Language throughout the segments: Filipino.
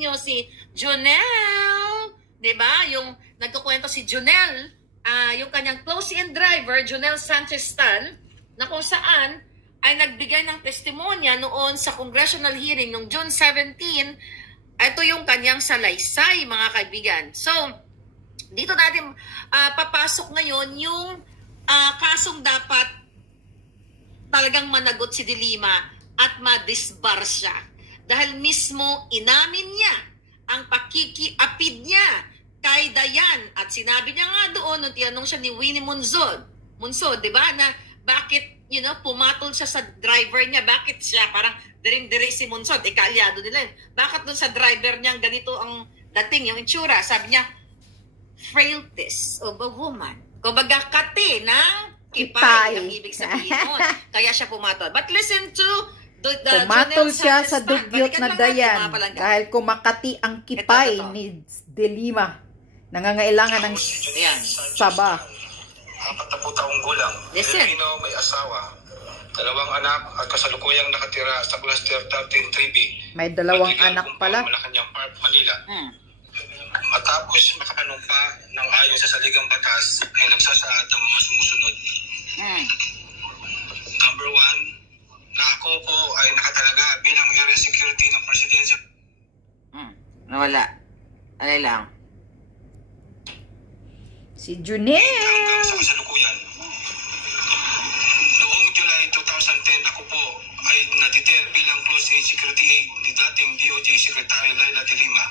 Nyo si Jonel, 'di ba? Yung nagkukwento si Jonel, yung kanyang close-in driver, Jonel Sanchez Tan, na kung saan ay nagbigay ng testimonya noon sa congressional hearing noong June 17. Ito yung kanyang salaysay, mga kaibigan. So, dito natin papasok ngayon yung kasong dapat talagang managot si De Lima at madisbar siya. Dahil mismo inamin niya ang pakikiapid niya kay Dayan. At sinabi niya nga doon, nung tinanong siya ni Winnie Monzon, di ba, na bakit, pumatol siya sa driver niya. Bakit siya? Parang diring-diri si Monzon. Kaalyado nila yun. Bakit doon sa driver niya ganito ang dating, yung itsura? Sabi niya, frailties of a woman. Kumbaga, kati ng kipay ang ibig sabihin nun. Kaya siya pumatol. But listen to pumatol siya sa dugyot na Dayan dahil kumakati ang kipay ni De Lima. Nangangailangan ng saba. 40 taong gulang. Pilipino, may asawa, 2 anak at kasalukuyang nakatira sa Cluster 13 3B. May 2 anak pala. Malacanang Park, Manila. Matapos makapanumpa ng ayon sa saligang batas ay nagsasaad ng mga sumusunod. Number 1, na ako po ay nakatalaga bilang area security ng presidensya. Nawala. Alay lang. Si Junel. Hanggang sa kasalukuyan. Noong July 2010, ako po ay na-detail bilang close-in security aide ni dating DOJ Secretary Laila De Lima.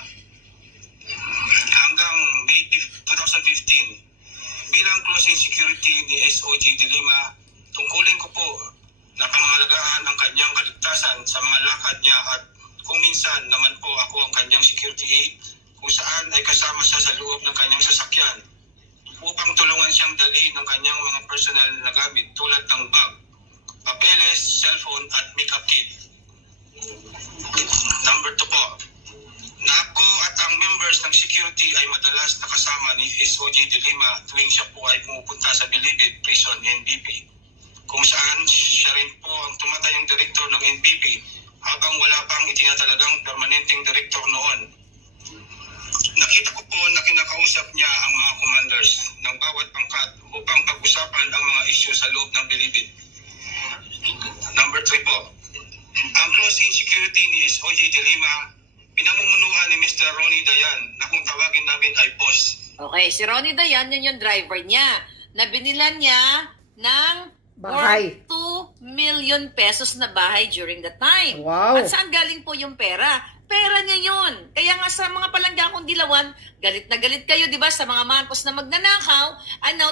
Hanggang May 2015, bilang close-in security ni SOG De Lima, tungkulin ko po na pangalagaan ang kanyang kaligtasan sa mga lakad niya at kung minsan naman po ako ang kanyang security aide kung saan ay kasama siya sa loob ng kanyang sasakyan upang tulungan siyang dalhin ng kanyang mga personal na gamit tulad ng bag, papeles, cellphone at makeup kit. Number 2 po, na ako at ang members ng security ay madalas nakasama ni SOG De Lima tuwing siya po ay pumupunta sa Bilibid Prison NBP. Kung saan siya rin po ang tumatayong direktor ng NBP habang wala pang itinatalagang permanenteng direktor noon. Nakita ko po na kinakausap niya ang mga commanders ng bawat pangkat upang pag-usapan ang mga isyu sa loob ng Bilibid. Number 3 po, ang close-in security ni SOG De Lima, pinamumunuan ni Mr. Ronnie Dayan na kung tawagin namin ay boss. Okay, si Ronnie Dayan, yun yung driver niya na binilan niya ng bahay. 2 million pesos na bahay during the time. Wow. At saan galing po yung pera? Pera niya yun. Kaya nga sa mga palanggakong dilawan, galit na galit kayo, di ba? Sa mga Marcos na magnanakaw,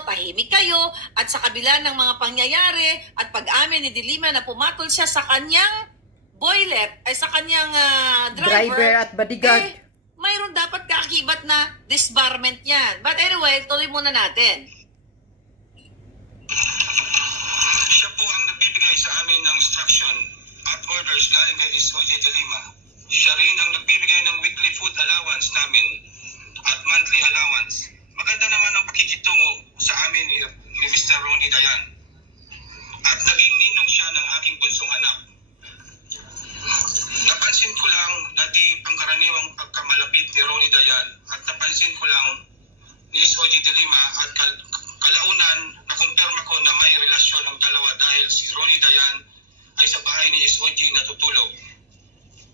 tahimik kayo. At sa kabila ng mga pangyayari at pag-amin ni De Lima na pumatol siya sa kanyang boylet, ay sa kanyang driver at bodyguard. Mayroon dapat kaakibat na disbarment yan. But anyway, tuloy muna natin. Siya po ang nagbibigay sa amin ng instruction at orders galing kay SOG De Lima. Siya rin ang nagbibigay ng weekly food allowance namin at monthly allowance. Maganda naman ang pakikitungo sa amin ni Mr. Ronnie Dayan. At naging ninong siya ng aking bunsong anak. Napansin ko lang na di pangkaraniwang pagkamalapit ni Ronnie Dayan at napansin ko lang ni SOG De Lima at kalaunan nakumpirma ko na may relasyon ang dalawa dahil si Ronnie Dayan ay sa bahay ni SOG natutulog.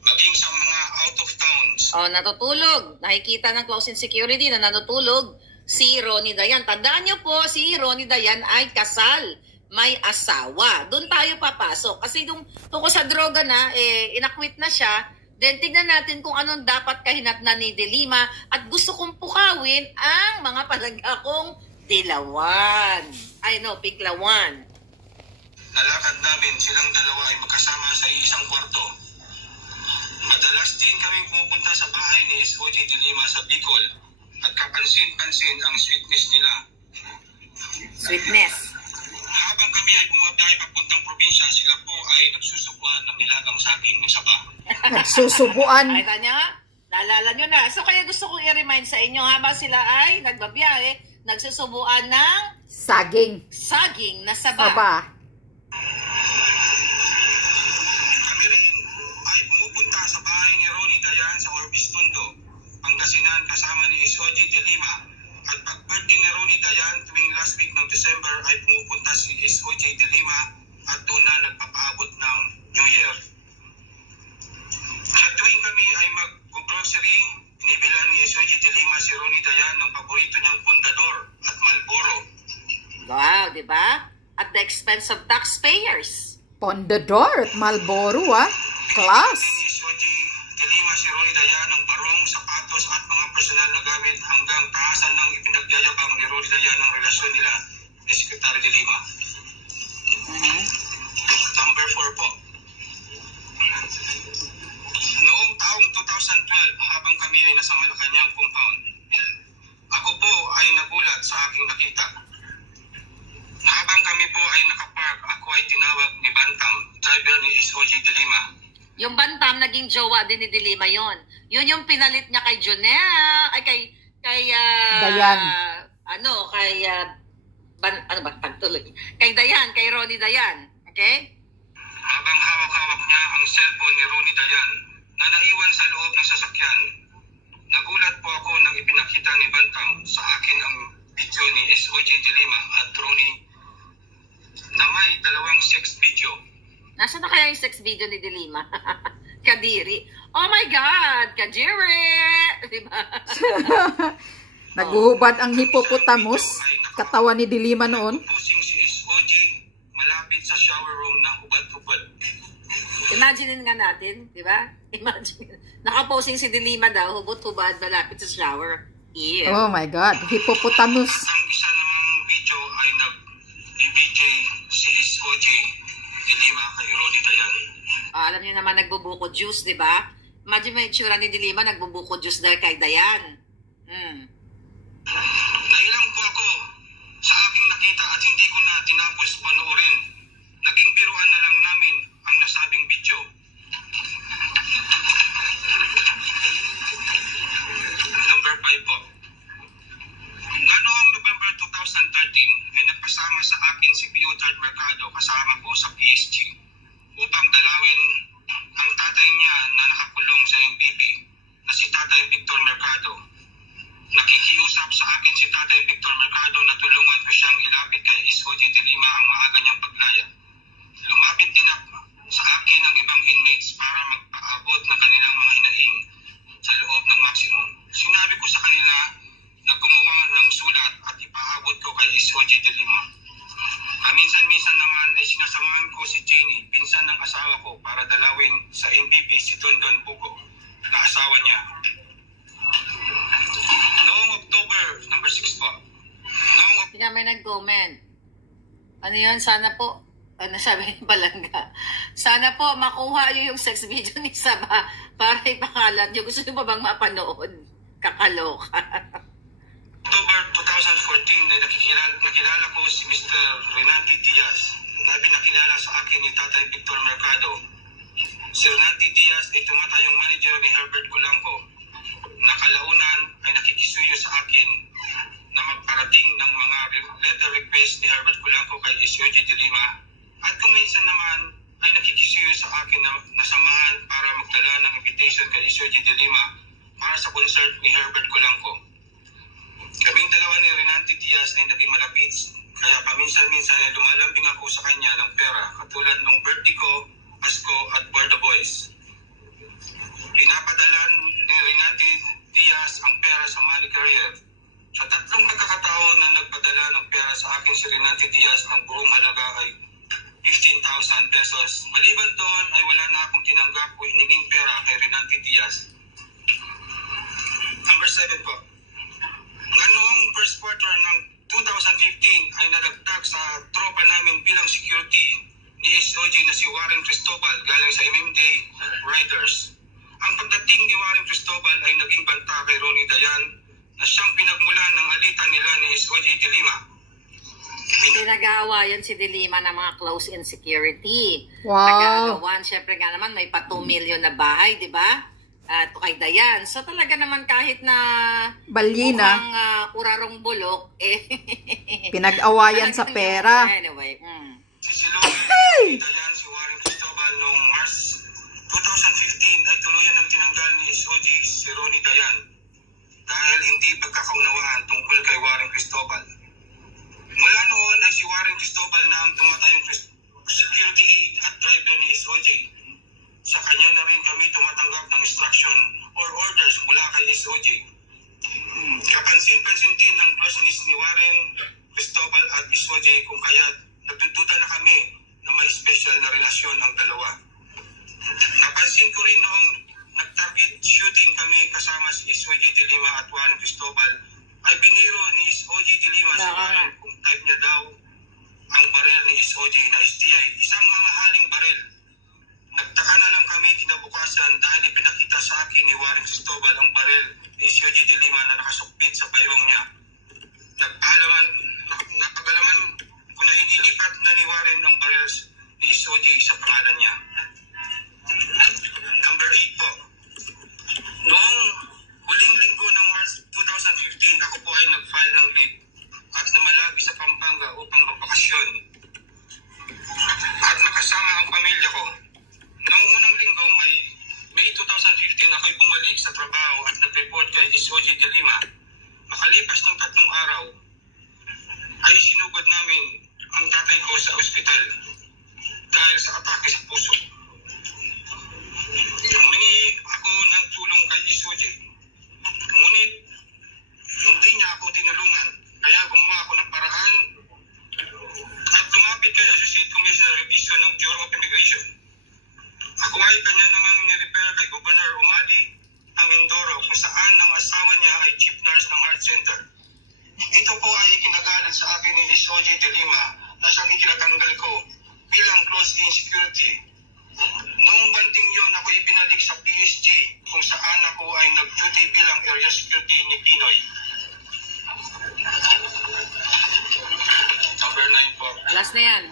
Maging sa mga out of towns. Natutulog. Nakikita ng close-in security na natutulog si Ronnie Dayan. Tandaan niyo po, si Ronnie Dayan ay kasal. May asawa. Doon tayo papasok. Kasi tungkol sa droga na, inakwit na siya. Then tignan natin kung anong dapat kahinatnan ni De Lima. At gusto kong pukawin ang mga palagakong dilawan. Piklawan. Nalakad namin silang dalawa ay magkasama sa isang kwarto. Madalas din kami pupunta sa bahay ni SOG De Lima sa Bicol at kapansin-pansin ang sweetness nila. Sweetness. Habang kami ay bumabiyahe papuntang probinsya, sila po ay nagsusubuan ng nilagang saging ng saba. Nagsusubuan. Ay, tanya, naalala nyo na. So, kaya gusto kong i-remind sa inyo, habang sila ay nagbabiyahe, nagsusubuan ng saging na saba. Kami rin ay pumupunta sa bahay ni Ronnie Dayan sa Orbis Tondo Pangasinan kasama ni SOG de Lima. At pag-birthday ni Ronnie Dayan tuwing last week ng December ay pumupunta si SOG de Lima at doon na nagpapaabot ng New Year. Sa tuwing kami ay mag-grocery, binibilan ni SOG de Lima si Ronnie Dayan ng paborito niyang Pondador at Marlboro. Wow, di ba? At the expense of taxpayers. Pondador at Marlboro, class. Ni SOG de Lima si Ronnie Dayan ng barong, sapatos at mga personal na gamit hanggang taasan ng ipinagyayabang ni Ronnie Dayan ang relasyon nila ni Secretary de Lima. Number 4 po. Noong taong 2012, habang kami ay nasa Malacanang compound, ako po ay nagulat sa aking nakita. Habang kami po ay nakapark, ako ay tinawag ni Bantam, driver ni SOG de Lima. Yung Bantam, naging jowa din ni de Lima yon. Yun yung pinalit niya kay Jonel, ay kay Dayan. Kay Dayan, kay Ronnie Dayan. Okay? Habang hawak-hawak niya ang cellphone ni Ronnie Dayan na naiwan sa loob ng sasakyan, nagulat po ako nang ipinakita ni Bantam sa akin ang video ni SOG de Lima at Ronnie na may dalawang sex video. Nasaan na kaya yung sex video ni de Lima? Kadiri. Oh my God! Kadiri! Diba? Naguhubad ang hippopotamus, katawan ni de Lima noon. Pusing si SOG malapit sa shower room na hubad-hubad. Imagine nga natin, di ba? Imagine. Nakaposing si de Lima daw, hubot-hubad, malapit sa shower. Yeah. Oh my God, hippopotamus. At ang isa namang video ay nag-BBJ si SOG de Lima kay Ronnie Dayan. Alam niyo naman, nagbubuko juice, di ba? Imagine mo yung tsura ni de Lima, nagbubuko juice dahil kay Dayan. Nailang po ako sa aking nakita at hindi ko na tinapos panoorin. Naging biruan na lang namin ang nasabing video. Number 5 po. Noong November 2013 ay nagpasama sa akin si Pio Third Mercado kasama po sa PSG upang dalawin ang tatay niya na nakakulong sa NPP na si Tatay Victor Mercado. Nakikiusap sa akin si Tatay Victor Mercado na tulungan ko siyang ilapit kay SOG de Lima ang maaga niyang paglaya. Lumapit din sa akin ang ibang inmates para magpaabot ng kanilang mga hinaing sa loob ng maximum. Sinabi ko sa kanila na gumawa ng sulat at ipaabot ko kay SOG de Lima. Kaminsan-minsan naman ay sinasamahan ko si Jenny, pinsan ng asawa ko, para dalawin sa NPP si Don Don Buko na asawa niya. Noong October, number 6 po. Kaya may nag-comment. Ano yun? Sana po, ano sabi ni Balanga? Sana po makuha niyo yung sex video ni Saba para ipakalat niyo. Gusto niyo ba bang mapanood? Kakaloka. October 2014 ay nakilala ko si Mr. Renati Diaz na pinakilala sa akin ni Tatay Victor Mercado. Si Renati Diaz ay tumatayong manager ni Herbert Colanco. Nakalaunan ay nakikisuyo sa akin na magparating ng mga letter request ni Herbert Colanco kay SOG de Lima at kung minsan naman ay nakikisuyo sa akin na nasamahan para magdala ng invitation kay SOG de Lima para sa concert ni Herbert Colanco. Kaming dalawa ni Renati Diaz ay naging malapit kaya paminsan-minsan ay lumalambing ako sa kanya ng pera katulad ng birthday ko, Pasko at For the Boys. Pinapadalan ni Renati Diaz ang pera sa money career. Sa tatlong pagkakataon na nagpadala ng pera sa akin si Renati Diaz ng buong halaga ay 15,000 pesos. Maliban doon ay wala na akong tinanggap o hininging pera kay Renati Diaz. Number 7 po. Noong first quarter ng 2015 ay nadagdag sa tropa namin bilang security ni SOG na si Warren Cristobal galing sa MMD Riders. Ang pagdating ni Warren Cristobal ay naging banta kay Ronnie Dayan na siyang pinagmulan ng alitan nila ni SOG de Lima. Pinag-aawayan si de Lima ng mga close-in security. Wow. Nag-aagawan, syempre nga naman, may pa 2 million na bahay, di ba? Kay Dayan. So talaga naman kahit na Balyina, mukhang urarong bulok, pinag-awayan sa pera. Anyway. Si Dayan, si Warren Cristobal noong March 2015 ay tuluyan ng tinanggal ni SOG si Ronnie Dayan. hindi pagkakaunawaan tungkol kay Warren Cristobal. Mula noon ay si Warren Cristobal na ang tumatayong security aid at driver ni SOJ. Sa kanya na rin kami tumatanggap ng instruction or orders mula kay SOJ. Kapansin-pansin din ng closeness ni Warren Cristobal at SOJ kung kaya nagdududa na kami na may special na relasyon ang dalawa. Napansin ko rin noong nag-target shooting kami kasama si SOJ de Lima at Warren Cristobal ay biniro ni SOJ de Lima si Warren kung type niya daw ang baril ni SOJ na STI, isang mamahaling baril. Nagtaka na lang kami kinabukasan dahil ipinakita sa akin ni Warren Cristobal ang baril ni SOJ de Lima na nakasukbit sa baywang niya. Napagalaman ko na inilipat na ni Warren ang baril ni SOJ sa pangalan niya. Number 8 po. Noong huling linggo ng March 2015, ako po ay nag-file ng leave at namalagi sa Pampanga upang magbakasyon. At nakasama ang pamilya ko. Noong unang linggo, May 2015, ako'y bumalik sa trabaho at nag-report kay SOJ de Lima. Makalipas ng 3 araw, ay sinugod namin ang tatay ko sa ospital dahil sa atake sa puso. Humingi ako ng tulong kay SOJ. Ngunit hindi niya ako tinulungan. Kaya gumawa ako ng paraan at lumapit kay Associate Commissioner Revision ng Bureau of Immigration. Ako ay kanya namang ni-repair kay Governor Umali ang Mindoro kung saan ang asawa niya ay chief nurse ng Heart Center. Ito po ay ikinagalan sa akin ni SOJ de Lima na siyang ikinatanggal ko bilang close-in security. Noong banding yon ako ibinalik sa PSG kung saan ako ay nag-duty bilang area security ni Pinoy. Number 9 po. Last na yan.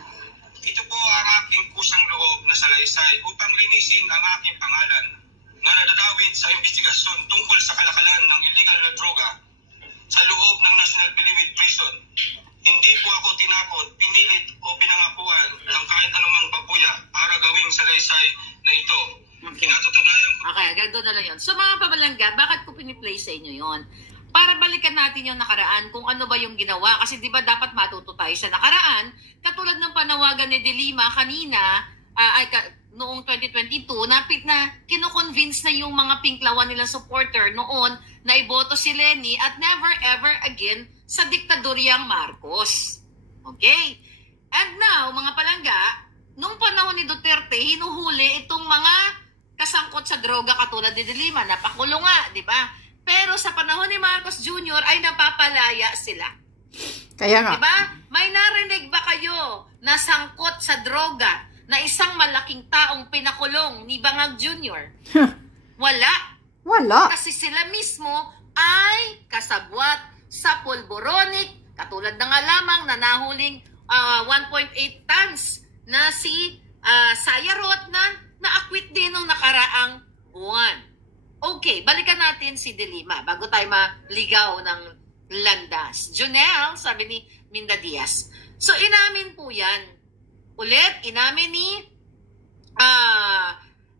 Ito po ang aking kusang loob na salaysay upang linisin ang aking pangalan na nadadawit sa investigasyon tungkol sa kalakalan ng illegal na droga sa loob ng National Bilibid Prison. Hindi po ako tinakot, pinilit o pinangakuan ng kahit anumang babuya para gawing salaysay na ito. Okay. Kinatutunayan ko. Okay, ganito na lang yun. So mga pabalangga, bakit ko piniplay sa inyo yon? Para balikan natin yung nakaraan kung ano ba yung ginawa. Kasi di ba dapat matuto tayo sa nakaraan? Katulad ng panawagan ni De Lima kanina, noong 2022, na kino-convince na yung mga pinklawan nilang supporter noon na iboto si Lenny at never ever again sa diktadoryang Marcos. Okay? And now, mga palangga, nung panahon ni Duterte, hinuhuli itong mga kasangkot sa droga katulad ni De Lima, napakulong nga, di ba? Pero sa panahon ni Marcos Jr. ay napapalaya sila. Kaya nga. Di ba? May narinig ba kayo na sangkot sa droga na isang malaking taong pinakulong ni Bangag Jr.? Wala. Wala. Kasi sila mismo ay kasabwat sa pulboronic, katulad na nga lamang na nahuling 1.8 tons na si Sayarot na naakwit din nung nakaraang buwan. Okay, balikan natin si De Lima bago tayo maligaw ng landas. Jonel, sabi ni Minda Diaz. So, inamin po yan. Ulit, inamin ni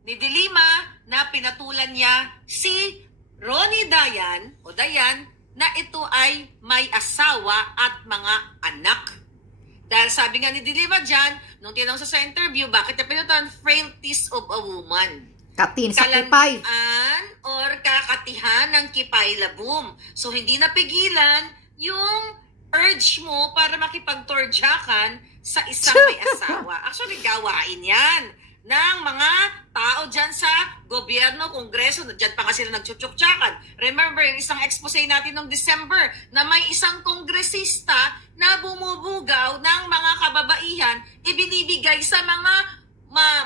De Lima na pinatulan niya si Ronnie Dayan o Dayan na ito ay may asawa at mga anak. Dahil sabi nga ni De Lima dyan, nung tinanong sa interview, bakit niya pinatulan? Frailties of a woman. Katin sa kipay. Or kakatihan ng kipay labum. So, hindi napigilan yung urge mo para makipagtorjakan sa isang may asawa. Actually, gawain yan ng mga tao dyan sa gobyerno, kongreso, dyan pa nga sila nagchuchuktsakan. Remember, yung isang expose natin noong December na may isang kongresista na bumubugaw ng mga kababaihan, ibinibigay sa mga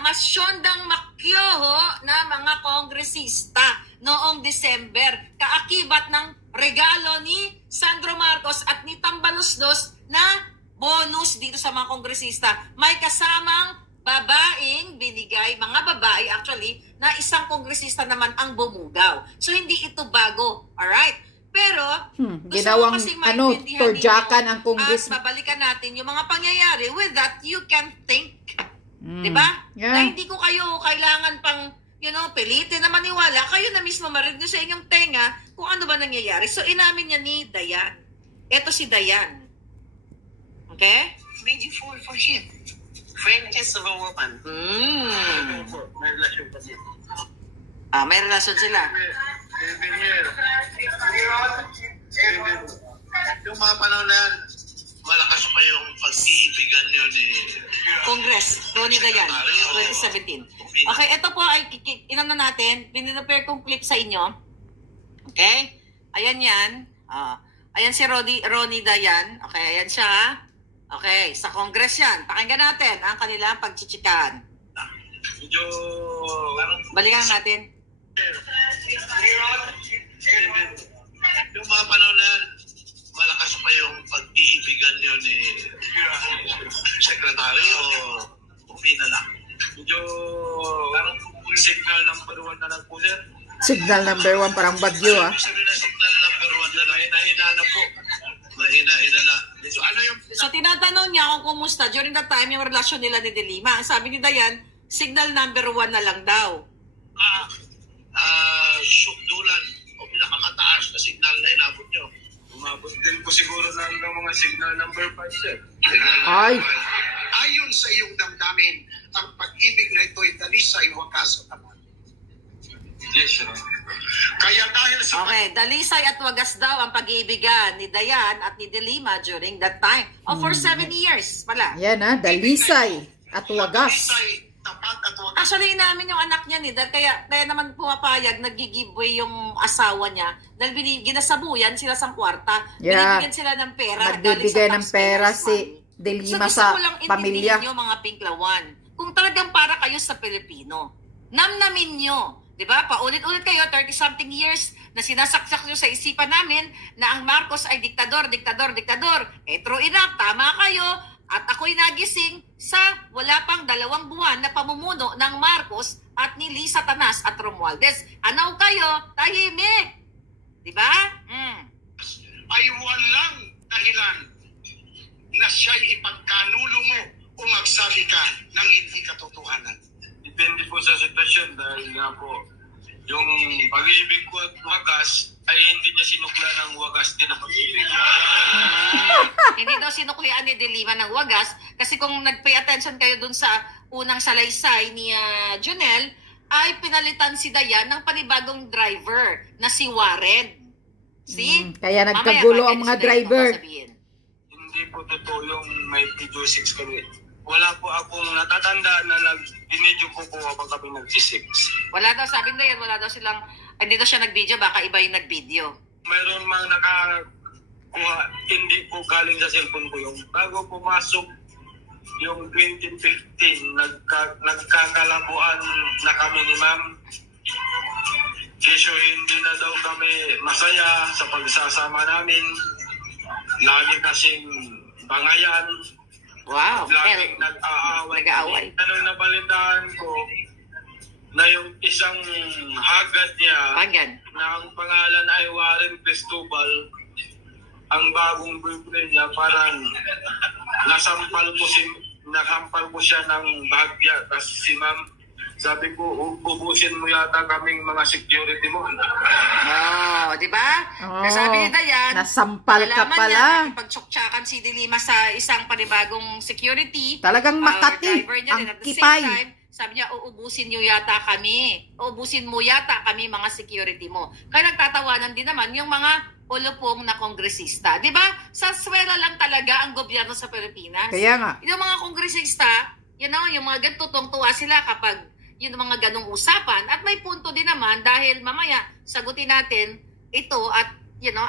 masyondang makyoho na mga kongresista noong December. Kaakibat ng regalo ni Sandro Marcos at ni Tambaloslos na bonus dito sa mga kongresista. May kasamang babaeng binigay, mga babae actually, na isang kongresista naman ang bumugaw. So hindi ito bago. Alright? Pero, ginawang torjakan ang kongres. At babalikan natin yung mga pangyayari. With that, you can think. Diba? Yeah. Na hindi ko kayo kailangan pang, pilitin na maniwala. Kayo na mismo marinig sa inyong tenga kung ano ba nangyayari. So, inamin niya ni Dayan. Ito si Dayan. Okay? Made you fall for him. Friendness of a woman. May relasyon kasi. May relasyon sila. Yung mga panahon na yan, malakas pa yung pag-iibigan nyo ni Congress, Ronnie Dayan, 2017. Okay, ito po ay inano natin, pinipare kong clip sa inyo. Okay? Ayan yan. Ayan si Ronnie Dayan. Okay, ayan siya. Okay, sa Congress yan. Pakinggan natin ang kanilang pagchichikan. medyo Balikan natin. yung mga panahon na yan, malakas pa yung pag-iibigan nyo ni Secretary o Pinala. Medyo signal number 1 na lang po, sir. Signal number 1, parang bagyo, ah. Sabi na signal number 1 na lang. Mahina na po. Mahina na. So, ano yung... So, tinatanong niya kung kumusta during that time yung relasyon nila ni De Lima. Ang sabi ni Dayan, signal number 1 na lang daw. Sukdulan o pinakamataas na signal na inabot nyo. Umabot din po siguro ng mga signal number 5, sir. Ay. Ayon sa iyong damdamin, ang pag-ibig na ito ay dalisay wakas at tapat. Yes, sir. Kaya dahil sa Okay, dalisay at wagas daw ang pag-iibigan ni Dayan at ni De Lima during that time. For 7 years pala. Yan, ah. Dalisay at wagas. dalisay, tapat at wagas. Actually, namin yung anak niya ni Dad, kaya naman pumapayag, nag-giveaway yung asawa niya dahil ginasabuyan sila sa kwarta. Yeah. Binibigyan sila ng pera. Nagbibigay galing ng sa pera taxpayers' si money. De Lima gusto sa ko lang pamilya. intindihin nyo, mga Pinklawan, kung talagang para kayo sa Pilipino, namnamin nyo. Diba? Paulit-ulit kayo, 30-something years na sinasaksak nyo sa isipan namin na ang Marcos ay diktador. True enough, tama kayo. At ako'y nagising sa wala pang 2 buwan na pamumuno ng Marcos at ni Lisa Tanas at Romualdez. Anaw kayo, tahimik. Diba? Ay walang dahilan na siya'y ipagkanulo mo o magsabi ka ng hindi katotohanan. Depende po sa sitwasyon dahil nga po, yung pag-ibig ko at wagas ay hindi niya sinukla ng wagas din ang pag-ibig. Hindi daw sinuklian ni De Lima ng wagas kasi kung nag-pay attention kayo dun sa unang salaysay ni Jonel, ay pinalitan si Dayan ng panibagong driver na si Warren. See? Kaya nagkagulo ang mga driver. Hindi po totoo yung may video 6 kami. Wala po akong natatanda na nag-video ko po habang kami nag-6. Wala daw, sabi na yan, wala daw silang, hindi daw siya nag-video, baka iba yung nag-video. Mayroon mang nakakuha, hindi po galing sa cellphone ko yung bago pumasok yung 2015, nagkakalabuan na kami ni ma'am. Kesyo hindi na daw kami masaya sa pagsasama namin. Lagi kasing bangayan. Wow. Laging nag-aaway. Anong nabalitaan ko na yung isang hagad niya Pagyan. na ang pangalan ay Warren Cristobal, ang bagong boyfriend niya parang nasampal ko siya ng bahagya. Tapos si ma'am, sabi ko, ubusin mo yata kaming mga security mo. Di ba? Sabi ni Dayan, nasampal ka pala. Pagtsuktsakan si De Lima sa isang panibagong security. Talagang Makati ang kipay. Sabi niya, uubusin niyo yata kami. Uubusin mo yata kami mga security mo. Kaya nagtatawanan din naman yung mga ulupong na kongresista. Di ba? Sa swela lang talaga ang gobyerno sa Pilipinas. Kaya nga. Yung mga kongresista, yung mga ganito, tuwang-tuwa sila kapag yung mga ganong usapan. At may punto din naman dahil mamaya sagutin natin ito at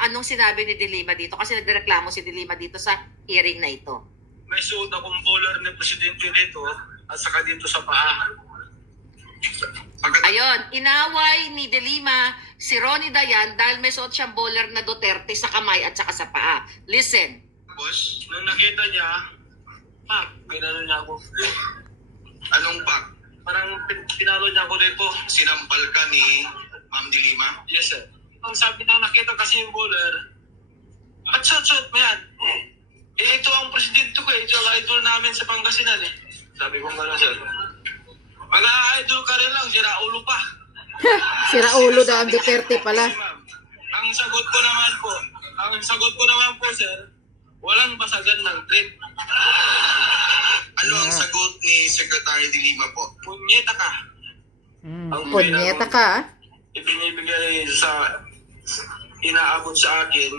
anong sinabi ni De Lima dito. Kasi nagreklamo si De Lima dito sa hearing na ito. May suot akong bowler ni Presidente dito at saka dito sa paa. Ayun, inaway ni De Lima si Ronnie Dayan dahil may suot siyang bowler na Duterte sa kamay at saka sa paa. Listen. Boss, nung nakita niya, ginano niya ako. Anong pak? Parang pinalo niya ako dito. Sinampal ka ni Ma'am De Lima? Yes, sir. Ang sabi na nakita kasi yung bowler, at suot mo yan. Ito ang presidente ko ito ang idol namin sa Pangasinan Sabi ko gano'n, sir. Pag-idol ka rin lang, sira ulo pa. Sira ulo daw ang Duterte pala. ang sagot ko naman po, sir, walang basagan ng trip. Ano ang sagot ni Secretary de Lima po? Punyeta ka. Punyeta ka? Ibinibigay inaabot sa akin,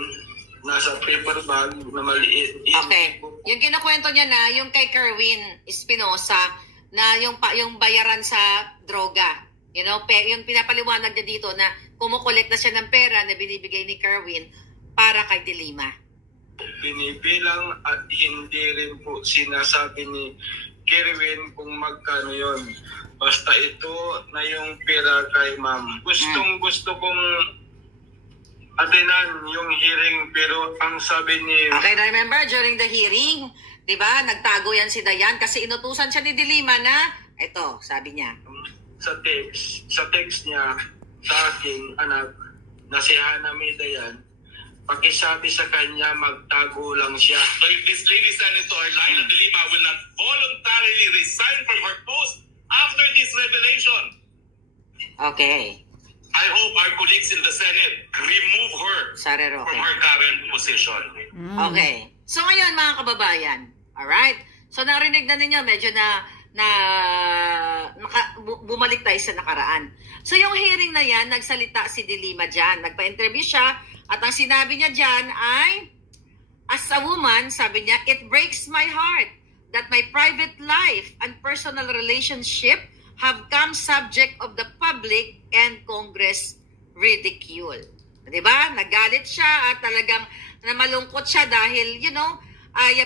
nasa paper bag na maliit. Okay. Yung kinakwento niya na, yung kay Kerwin Espinosa, na yung bayaran sa droga. You know, yung pinapaliwanag niya dito na kumukolekta siya ng pera na binibigay ni Kerwin para kay De Lima. Binibilang at hindi rin po sinasabi ni Kerwin kung magkano yon. Basta ito na yung pera kay ma'am. Gusto kong atinan yung hearing, pero ang sabi ni... Okay, remember during the hearing, di ba, nagtago yan si Dayan kasi inutusan siya ni De Lima na, ito, sabi niya. Sa text niya sa akin, anak, na si Hana May Dayan, pakisabi sa kanya, magtago lang siya. So if this lady Senator Laila de Lima will not voluntarily resign from her post after this revelation, Okay. I hope our colleagues in the Senate remove her from her current position. Okay. So ngayon mga kababayan, alright? So narinig na ninyo, medyo bumalik tayo sa nakaraan. So yung hearing na yan, nagsalita si De Lima dyan. Nagpa-interview siya at ang sinabi niya dyan ay, as a woman, sabi niya, it breaks my heart that my private life and personal relationship have come subject of the public and Congress ridicule. Diba? Nagalit siya at talagang malungkot siya dahil, you know,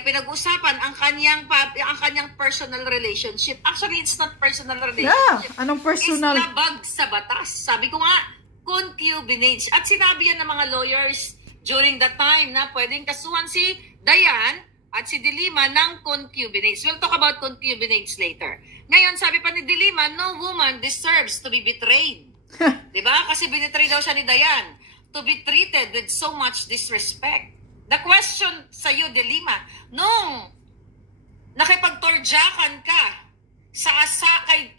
pinag-usapan ang kanyang personal relationship. Actually, it's not personal relationship. Yeah, anong personal? It's labag sa batas. Sabi ko nga, concubinage. At sinabi yan ng mga lawyers during the time na pwedeng kasuhan si Dayan at si De Lima ng concubinage. We'll talk about concubinage later. Ngayon, sabi pa ni De Lima, no woman deserves to be betrayed. Diba? Kasi binitray daw siya ni Dayan. To be treated with so much disrespect. The question sa iyo, De Lima, nung nakipagtorjakan ka sa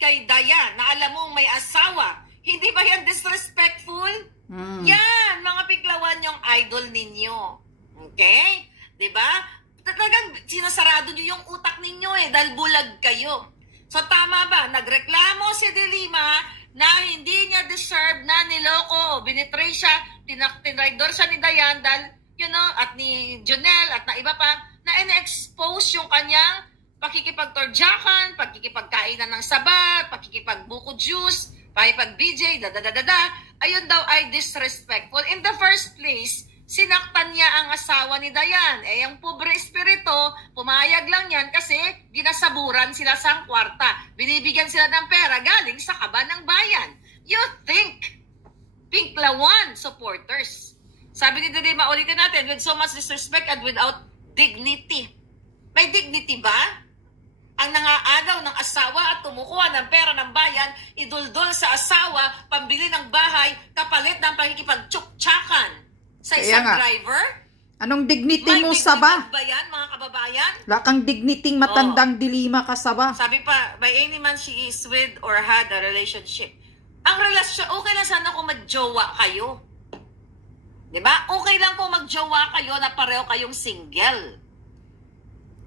kay Dayan na alam mong may asawa, hindi ba yan disrespectful? Yan, mga piklawan yung idol ninyo. Okay? Diba? Talagang sinasarado nyo yung utak ninyo dahil bulag kayo. So tama ba? Nagreklamo si De Lima na hindi niya deserve na niloko, binitray siya, tinraidor siya ni Dayan dahil, you know, at ni Jonel at na iba pa, na in-expose yung kanyang pakikipagtorjakan, pakikipagkainan ng sabat, pakikipagbuko juice, pakikipag-BJ, ayun daw ay disrespectful. In the first place, sinaktan niya ang asawa ni Dayan. Yung pobre espiritu, pumayag lang yan kasi ginasaburan sila sa kwarta. Binibigyan sila ng pera galing sa kaba ng bayan. You think, Pinklawan supporters. Sabi ni De Lima, ulitin natin, with so much disrespect and without dignity. May dignity ba? Ang nangaagaw ng asawa at kumukuha ng pera ng bayan, iduldol sa asawa, pambili ng bahay, kapalit ng pakikipagtsuktsakan sa isang driver? Anong dignity mo sa ba? Ba yan, mga kababayan? Wala kang dignity matandang De Lima ka sa ba? Sabi pa, by any man she is with or had a relationship. Ang relasyon, okay lang sana kung magjowa kayo. Diba? Okay lang kung magjowa kayo na pareho kayong single.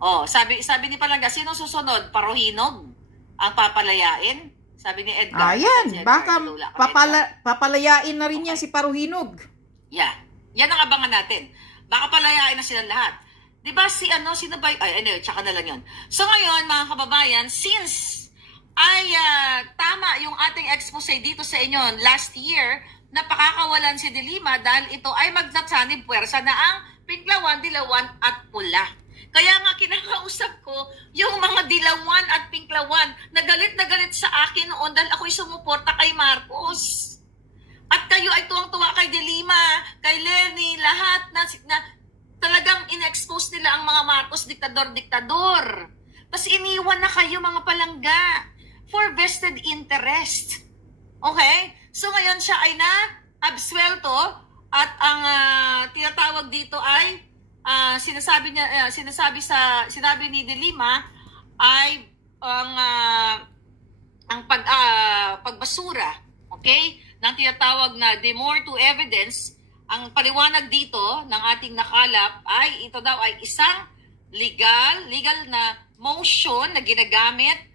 Oh, sabi ni Palangga, sino susunod? Parohinog? Ang papalayain? Sabi ni Edgar. Ayan, baka papalayain na rin yan si Parohinog. Yeah. Yan ang abangan natin. Baka palayain na silang lahat. Diba sino ba? Anyway, tsaka na lang yun. So ngayon, mga kababayan, since tama yung ating expose dito sa inyo last year, na pakakawalan si De Lima dahil ito ay magsasanib puwersa na ang Pinklawan, Dilawan at Pula. Kaya nga kinakausap ko yung mga Dilawan at Pinklawan na galit sa akin noon dahil ako'y sumuporta kay Marcos. At kayo ay tuwang-tuwa kay De Lima, kay Lenny, lahat na talagang in-expose nila ang mga Marcos, diktador. Tapos iniwan na kayo mga Palangga for vested interest. Okay? So ngayon siya ay na-absuelto at ang tinatawag dito ay sinabi ni De Lima ay ang pagbasura, okay? Nang tinatawag na demur to evidence ang paliwanag dito ng ating nakalap ay ito daw ay isang legal na motion na ginagamit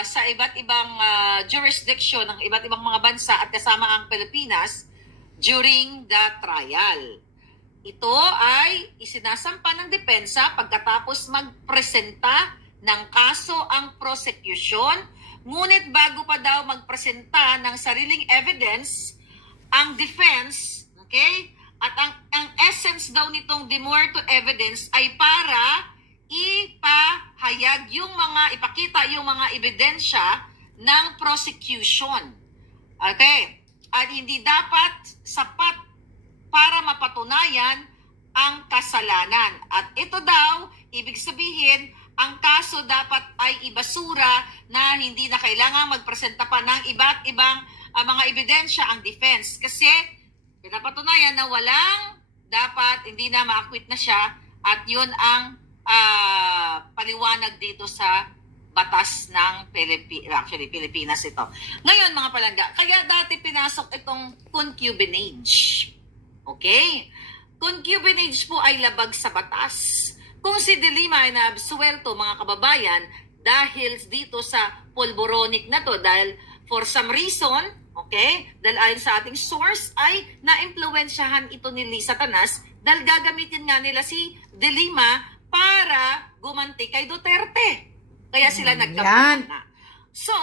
sa iba't ibang jurisdiction ng iba't ibang mga bansa at kasama ang Pilipinas during the trial. Ito ay isinasampa ng depensa pagkatapos magpresenta ng kaso ang prosecution, ngunit bago pa daw magpresenta ng sariling evidence ang defense, okay? At ang essence daw nitong demur to evidence ay para ipakita yung mga ebidensya ng prosecution. Okay? At hindi dapat sapat para mapatunayan ang kasalanan. At ito daw, ibig sabihin, ang kaso dapat ay ibasura na hindi na kailangan magpresenta pa ng iba't ibang mga ebidensya ang defense. Kasi pinapatunayan na hindi na ma-acquit na siya at yun ang paliwanag dito sa batas ng Pilipinas ito. Ngayon mga palangga, kaya dati pinasok itong concubinage. Okay? Concubinage po ay labag sa batas. Kung si De Lima ay naabsuelto mga kababayan dahil dito sa pulboronic na to, dahil for some reason, okay, dahil ayon sa ating source ay na-impluensyahan ito ni Lisa Tanas dahil gagamitin nga nila si De Lima para gumanti kay Duterte. Kaya sila nagkaroon na. So,